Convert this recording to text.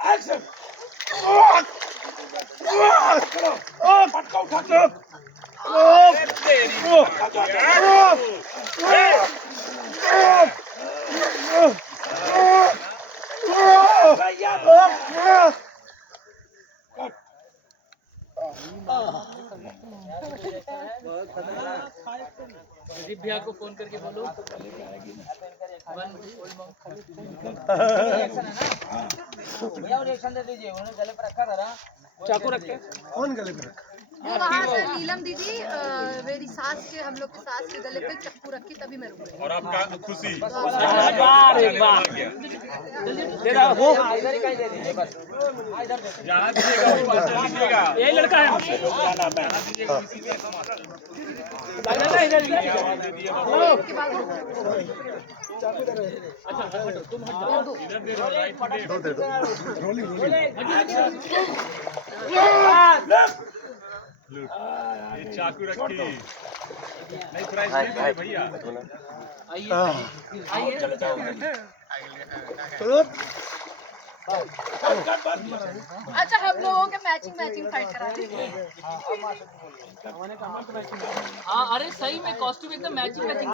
Action पटका उठा के भैया को फोन करके बोलो। भैया रिएक्शन दे दीजिए, उन्होंने गले पर रखा था ना, चाकू रख के। कौन गले पे रखा? वो वहाँ से नीलम दीदी मेरी सास के, हम लोग की सास के गले पे चप्पू रखी, तभी मैं रुक गई। और आपका खुशी वो इधर ही कहीं दे दीजिए बस, इधर दे दीजिए। जहाँ दीजिएगा यही लड़का है। के बाद ये चाकू रखी नहीं, प्राइस नहीं भैया। अच्छा, हम लोगों के मैचिंग फाइट करा दीजिए। हाँ, अरे सही में कॉस्ट्यूम एकदम मैचिंग